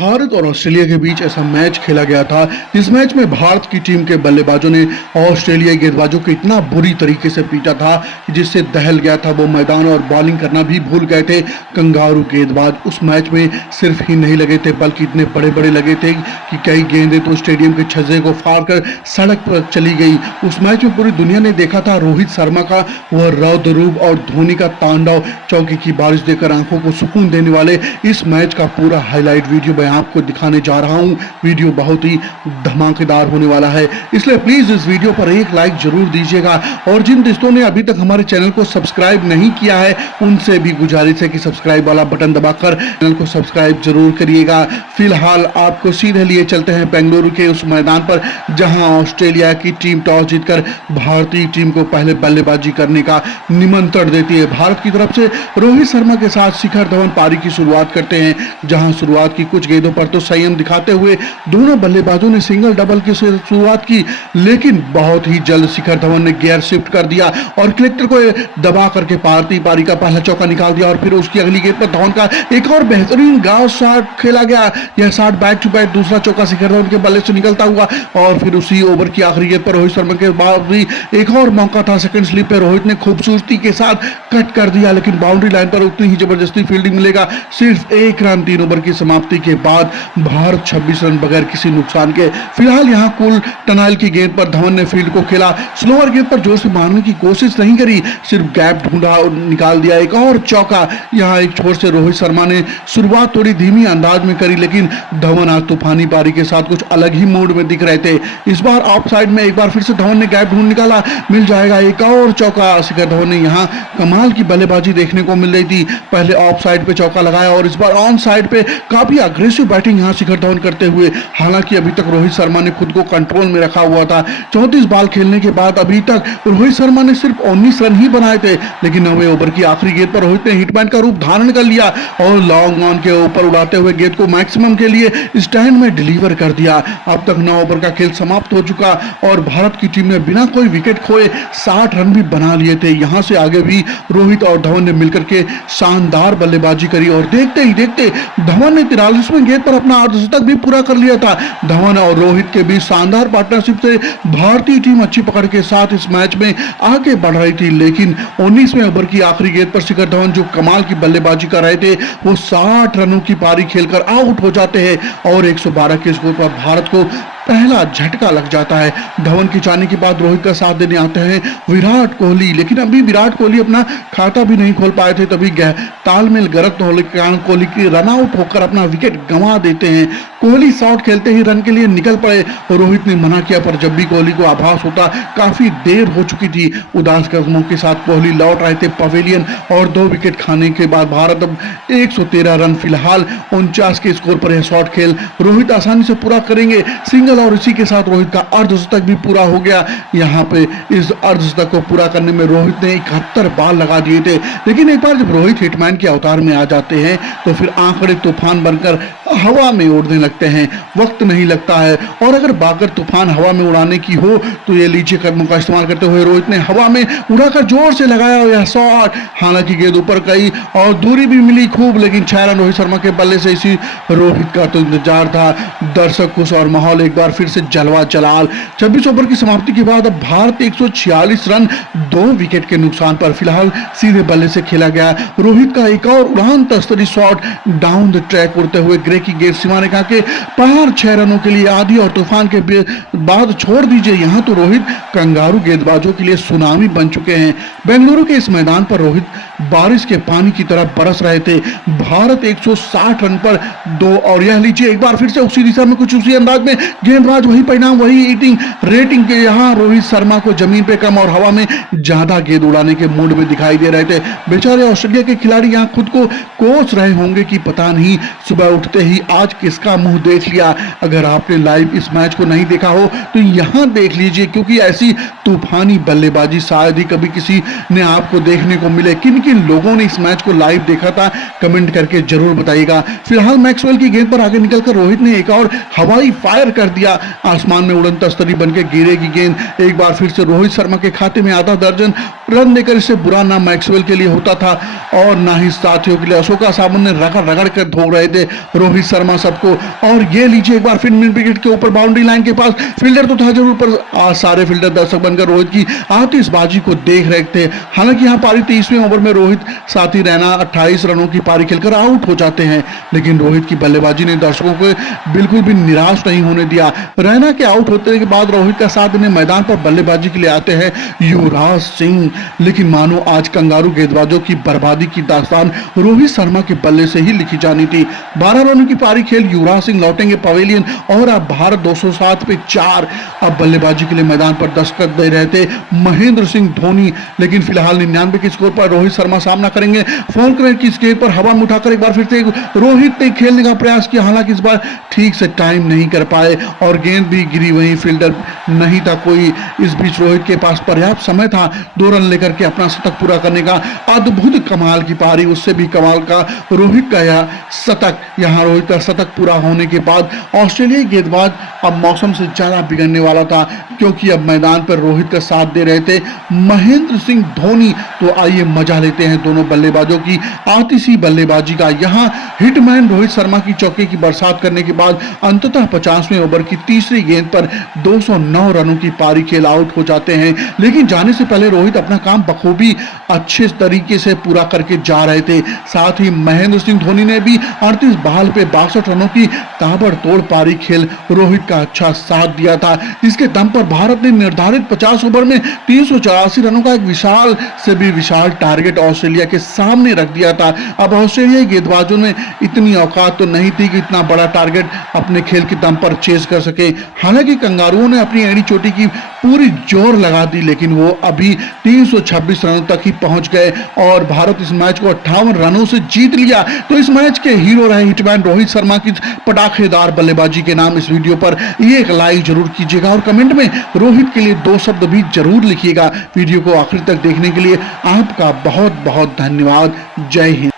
भारत और ऑस्ट्रेलिया के बीच ऐसा मैच खेला गया था जिस मैच में भारत की टीम के बल्लेबाजों ने ऑस्ट्रेलियाई गेंदबाजों को इतना बुरी तरीके से पीटा था कि जिससे दहल गया था वो मैदान और बॉलिंग करना भी भूल गए थे कंगारू गेंदबाज। उस मैच में सिर्फ ही नहीं लगे थे बल्कि इतने बड़े बड़े लगे थे कि कई गेंदें तो स्टेडियम के छज्जे को फाड़ कर सड़क पर चली गई। उस मैच में पूरी दुनिया ने देखा था रोहित शर्मा का वह रौद्र रूप और धोनी का तांडव। चौके की बारिश देकर आंखों को सुकून देने वाले इस मैच का पूरा हाईलाइट वीडियो मैं आपको दिखाने जा रहा हूं। वीडियो बहुत ही धमाकेदार होने वाला है, इसलिए प्लीज इस वीडियो पर एक लाइक जरूर दीजिएगा। और जिन दोस्तों ने अभी तक हमारे चैनल को सब्सक्राइब नहीं किया है उनसे भी गुजारिश है कि सब्सक्राइब वाला बटन दबाकर चैनल को सब्सक्राइब जरूर करिएगा। फिलहाल आपको सीधे लिए चलते हैं बेंगलुरु के उस मैदान पर जहां ऑस्ट्रेलिया की टीम टॉस जीतकर भारतीय टीम को पहले बल्लेबाजी करने का निमंत्रण देती है। भारत की तरफ से रोहित शर्मा के साथ शिखर धवन पारी की शुरुआत करते हैं, जहां शुरुआत की कुछ गेंदों पर तो संयम दिखाते हुए दोनों बल्लेबाजों ने सिंगल डबल की शुरुआत की, लेकिन बहुत ही जल्द शिखर धवन ने गियर शिफ्ट कर दिया और कलेक्टर को दबा करके भारतीय पारी का पहला चौका निकाल दिया। और फिर उसकी अगली गेंद पर धवन का एक और बेहतरीन गांव शॉट खेला गया। यह शॉट बैक टू बैक दूसरा चौका शिखर धवन के बल्ले से निकलता हुआ और फिर उसी ओवर की आखिरी गेंद पर रोहित शर्मा के बाद भी एक और मौका था। सेकंड स्लिप पे रोहित ने खूबसूरती के साथ कट कर दिया, लेकिन बाउंड्री लाइन पर उतनी ही जबरदस्ती फील्डिंग मिलेगा। सिर्फ एक रन 3 ओवर की समाप्ति के बाद भारत 26 रन बगैर किसी नुकसान के। फिलहाल यहां कुल टनाइल की गेंद पर धवन ने फील्ड को खेला, स्लोअर गेंद पर जोर से मारने की कोशिश नहीं करी, सिर्फ गैप ढूंढा और निकाल दिया एक और चौका। यहां एक छोर से रोहित शर्मा ने शुरुआत थोड़ी धीमी अंदाज में करी, लेकिन धवन आज तूफानी पारी के साथ कुछ अलग ही मूड में दिख रहे थे। इस बार ऑफ साइड में एक बार फिर से धवन ने गैप ढूंढ निकाला, मिल जाएगा एक और चौका। शिखर धवन ने यहां कमाल की बल्लेबाजी देखने को मिल रही थी। पहले ऑफ साइड पे चौका लगाया और इस बार ऑन साइड पे काफी अग्रेसिव बैटिंग यहां शिखर धवन करते हुए। हालांकि अभी तक रोहित शर्मा ने खुद को कंट्रोल में रखा हुआ था। 34 बॉल खेलने के बाद अभी तक रोहित शर्मा ने सिर्फ 19 रन ही बनाए थे, लेकिन 9वें ओवर की आखिरी गेंद पर रोहित ने हिटमैन का रूप धारण कर लिया और लॉन्ग ऑन के ऊपर उड़ाते हुए गेंद को मैक्सिमम के लिए स्टैंड में डिलीवर कर दिया। अब तक 9 ओवर का खेल समाप्त हो चुका और भारत की टीम ने बिना कोई विकेट खोए 60 रन भी बना लिए थे। यहां से आगे भी रोहित और धवन ने मिलकर के शानदार बल्लेबाजी करी और देखते ही देखते धवन ने 43वें गेंद पर अपना अर्धशतक भी पूरा कर लिया था। धवन और रोहित के बीच शानदार पार्टनरशिप से भारतीय टीम अच्छी पकड़ के साथ इस मैच में आगे बढ़ रही थी, लेकिन 19वें ओवर की आखिरी गेंद पर शिखर धवन जो कमाल की बल्लेबाजी कर रहे थे वो 60 रनों की पारी खेलकर आउट हो जाते हैं और 112 के स्कोर पर भारत को पहला झटका लग जाता है। धवन के जाने के बाद रोहित का साथ देने आते हैं विराट कोहली, लेकिन अभी विराट कोहली अपना खाता भी नहीं खोल पाए थे, तभी तालमेल गलत होने के कारण कोहली की रन आउट होकर अपना विकेट गंवा देते हैं। कोहली शॉट खेलते ही रन के लिए निकल पड़े और रोहित ने मना किया, पर जब भी कोहली को आभास होता काफी देर हो चुकी थी। उदास कदमों के साथ कोहली लौट आए थे पवेलियन और 2 विकेट खाने के बाद भारत अब 113 रन फिलहाल 49 के स्कोर पर यह शॉट खेल रोहित आसानी से पूरा करेंगे सिंगल, और इसी के साथ रोहित का अर्धशतक भी पूरा हो गया। यहाँ पे इस अर्धशतक को पूरा करने में रोहित ने 71 बॉल लगा दिए थे, लेकिन एक बार जब रोहित हिटमैन के अवतार में आ जाते हैं तो फिर आंकड़े तूफान बनकर हवा में उड़ने लगते हैं, वक्त नहीं लगता है। और अगर बागर तूफान हवा में उड़ाने की हो तो ये नीचे कदमों का इस्तेमाल करते हुए रोहित ने हवा में उड़ाकर जोर से लगाया यह शॉट। हालांकि गेंद ऊपर गई और दूरी भी मिली खूब, लेकिन 6 रन रोहित शर्मा के बल्ले से इसी रोहित का तो इंतजार था। दर्शक खुश और माहौल एक बार फिर से जलवा जलाल। 26 ओवर की समाप्ति के बाद अब भारत 146 रन 2 विकेट के नुकसान पर फिलहाल सीधे बल्ले से खेला गया। रोहित का एक और उड़ान तस्तरी शॉट डाउन द ट्रैक उड़ते हुए ग्रे की गेंद सीमा रेखा के पार 6 रनों के लिए आधी और तूफान के बाद छोड़ दीजिए। यहां तो रोहित कंगारू गेंदबाजों के लिए सुनामी बन चुके हैं। बेंगलुरु के इस मैदान पर रोहित बारिश के पानी की तरह बरस रहे थे। भारत 160 रन पर 2 और यह लीजिए एक बार फिर से उसी दिशा में कुछ उसी अंदाज में गेंदबाज वही परिणाम वही ईटिंग रेटिंग के। यहाँ रोहित शर्मा को जमीन पे कम और हवा में ज्यादा गेंद उड़ाने के मूड में दिखाई दे रहे थे। बेचारे ऑस्ट्रेलिया के खिलाड़ी यहाँ खुद को कोच रहे होंगे कि पता नहीं सुबह उठते ही आज किसका मुंह देख लिया। अगर आपने लाइव इस मैच को नहीं देखा हो तो यहाँ देख लीजिए, क्योंकि ऐसी तूफानी बल्लेबाजी शायद ही कभी किसी ने आपको देखने को मिले। किन किन लोगों ने इस मैच को लाइव देखा था कमेंट करके जरूर बताइएगा। फिलहाल मैक्सवेल की गेंद पर आगे निकलकर रोहित ने एक और हवाई फायर कर दिया। आसमान में उड़न तस्तरी बनकर गिरेगी गेंद। एक बार फिर से रोहित शर्मा के खाते में आधा दर्जन रन देकर इससे बुरा ना मैक्सवेल के लिए होता था और ना ही साथियों के लिए। अशोका साबुन ने रगड़ रगड़ कर धो रहे थे रोहित शर्मा सबको। और ये लीजिए एक बार फिर मिड विकेट के ऊपर बाउंड्री लाइन के पास फील्डर तो था जरूर, पर सारे फील्डर दर्शक बनकर रोहित की आतिशबाजी को देख रहे थे। हालांकि यहाँ पारी 30वें ओवर में रोहित साथी रैना 28 रनों की पारी खेलकर आउट हो जाते हैं, लेकिन रोहित की बल्लेबाजी ने दर्शकों को बिल्कुल भी निराश नहीं होने दिया। रैना के आउट होने के बाद रोहित का साथ देने मैदान पर बल्लेबाजी के लिए आते हैं युवराज सिंह, लेकिन मानो आज कंगारू गेंदबाजों की बर्बादी की दास्तान रोहित शर्मा के बल्ले से ही लिखी जानी थी। 12 रनों की पारी खेल युवराज सिंह लौटेंगे पवेलियन और अब भारत 207 पे 4। अब बल्लेबाजी के लिए मैदान पर दस्तक दे रहे थे महेंद्र सिंह धोनी, लेकिन फिलहाल 99 के स्कोर पर रोहित शर्मा सामना करेंगे। फोल्कनर की गेंद पर हवा में उठाकर एक बार फिर से रोहित ने खेलने का प्रयास किया, हालांकि इस बार ठीक से टाइम नहीं कर पाए और गेंद भी गिरी, वहीं फील्डर नहीं था कोई। इस बीच रोहित के पास पर्याप्त समय था 2 रन लेकर के अपना शतक पूरा करने का। अद्भुत कमाल की पारी, उससे भी कमाल का रोहित का यह शतक। यहाँ रोहित का शतक पूरा होने के बाद ऑस्ट्रेलियाई गेंदबाज अब मौसम से ज्यादा बिगड़ने वाला था, क्योंकि अब मैदान पर रोहित का साथ दे रहे थे महेंद्र सिंह धोनी। तो आइए मजा लेते हैं दोनों बल्लेबाजों की आतिशी बल्लेबाजी का। यहाँ हिटमैन रोहित शर्मा की चौके की बरसात करने के बाद अंततः 50वें ओवर की तीसरी गेंद पर 209 रनों की पारी खेल आउट हो जाते हैं। लेकिन जाने से पहले रोहित अपना काम बखूबी अच्छे तरीके से पूरा करके जा रहे थे। साथ ही महेंद्र सिंह धोनी ने भी 38 बॉल पे 62 रनों की ताबड़तोड़ पारी खेल रोहित का अच्छा साथ दिया था, जिसके दम पर भारत ने निर्धारित 50 ओवर में 384 रनों का एक विशाल से भी विशाल टारगेट ऑस्ट्रेलिया के सामने रख दिया था। अब ऑस्ट्रेलियाई गेंदबाजों में इतनी औकात तो नहीं थी कि इतना बड़ा टारगेट अपने खेल के दम पर चेज कर सके। हालांकि कंगारुओं ने अपनी एड़ी चोटी की पूरी जोर लगा दी, लेकिन वो अभी 326 रनों तक ही पहुंच गए और भारत इस मैच को 58 रनों से जीत लिया। तो इस मैच के हीरो रहे हिटमैन रोहित शर्मा की पटाखेदार बल्लेबाजी के नाम इस वीडियो पर एक लाइक जरूर कीजिएगा और कमेंट में रोहित के लिए 2 शब्द भी जरूर लिखिएगा। वीडियो को आखिर तक देखने के लिए आपका बहुत बहुत धन्यवाद। जय हिंद।